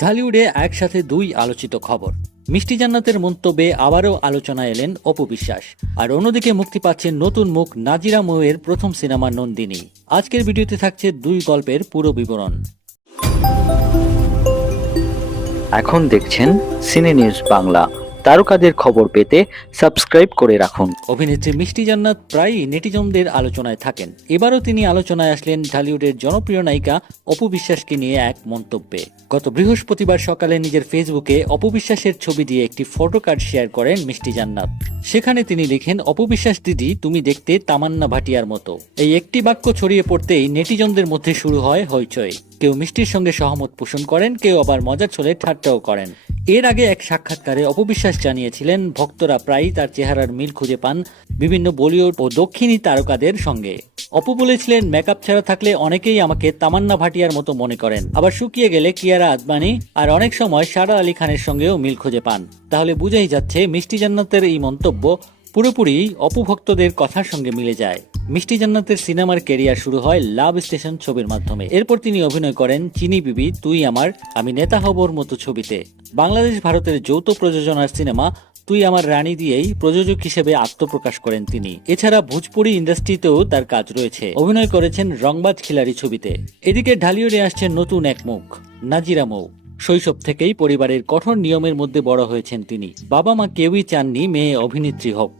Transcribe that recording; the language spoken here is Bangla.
ঢালিউডে একসাথে দুই আলোচিত খবর। মিষ্টি জান্নাতের মন্তব্যে আবারও আলোচনা এলেন অপু বিশ্বাস। আর অন্যদিকে মুক্তি পাচ্ছে নতুন মুখ নাজিরা মৌয়ের প্রথম সিনেমা নন্দিনী। আজকের ভিডিওতে থাকছে দুই গল্পের পুরো বিবরণ। এখন দেখছেন সিনে নিউজ বাংলা। তারকাদের খবর পেতে সাবস্ক্রাইব করে রাখুন। অভিনেত্রী মিষ্টি জান্নাত প্রায়ই নেটিজনদের আলোচনায় থাকেন। এবারও তিনি আলোচনায় আসলেন ঢালিউডের জনপ্রিয় নায়িকা অপু বিশ্বাসকে নিয়ে এক মন্তব্যে। গত বৃহস্পতিবার সকালে নিজের ফেসবুকে অপু বিশ্বাসের ছবি দিয়ে একটি ফটো কার্ড শেয়ার করেন মিষ্টি জান্নাত। সেখানে তিনি লিখেন, অপু বিশ্বাস দিদি, তুমি দেখতে তামান্না ভাটিয়ার মতো। এই একটি বাক্য ছড়িয়ে পড়তেই নেটিজনদের মধ্যে শুরু হয় হইচই। কেউ মিষ্টির সঙ্গে সহমত পোষণ করেন, কেউ আবার মজার ছলে ঠাট্টাও করেন। এর আগে এক সাক্ষাৎকারে অপবিশ্বাস জানিয়েছিলেন ভক্তরা প্রায়ই তার চেহারার মিল খুঁজে পান বিভিন্ন বলিউড ও দক্ষিণী তারকাদের সঙ্গে। অপু বলেছিলেন, মেকআপ ছাড়া থাকলে অনেকেই আমাকে তামান্না ভাটিয়ার মতো মনে করেন। আবার শুকিয়ে গেলে কিয়ারা আদবানি আর অনেক সময় সারা আলী খানের সঙ্গেও মিল খুঁজে পান। তাহলে বুঝাই যাচ্ছে, মিষ্টি জান্নাতের এই মন্তব্য পুরোপুরি অপুভক্তদের কথার সঙ্গে মিলে যায়। মিষ্টি জান্নাতের সিনেমার কেরিয়ার শুরু হয় লাভ স্টেশন ছবির মাধ্যমে। এরপর তিনি অভিনয় করেন, চিনি বিবি, তুই আমার, আমি নেতা হবর মতো ছবিতে। বাংলাদেশ ভারতের যৌথ প্রযোজনার সিনেমা তুই আমার রানী দিয়েই প্রযোজক হিসেবে আত্মপ্রকাশ করেন তিনি। এছাড়া ভোজপুরি ইন্ডাস্ট্রিতেও তার কাজ রয়েছে। অভিনয় করেছেন রংবাজ খিলাড়ি ছবিতে। এদিকে ঢালিউডে আসছেন নতুন এক মুখ, নাজিরা মৌ। শৈশব থেকেই পরিবারের কঠোর নিয়মের মধ্যে বড় হয়েছেন তিনি। বাবা মা কেউই চাননি মেয়ে অভিনেত্রী হোক।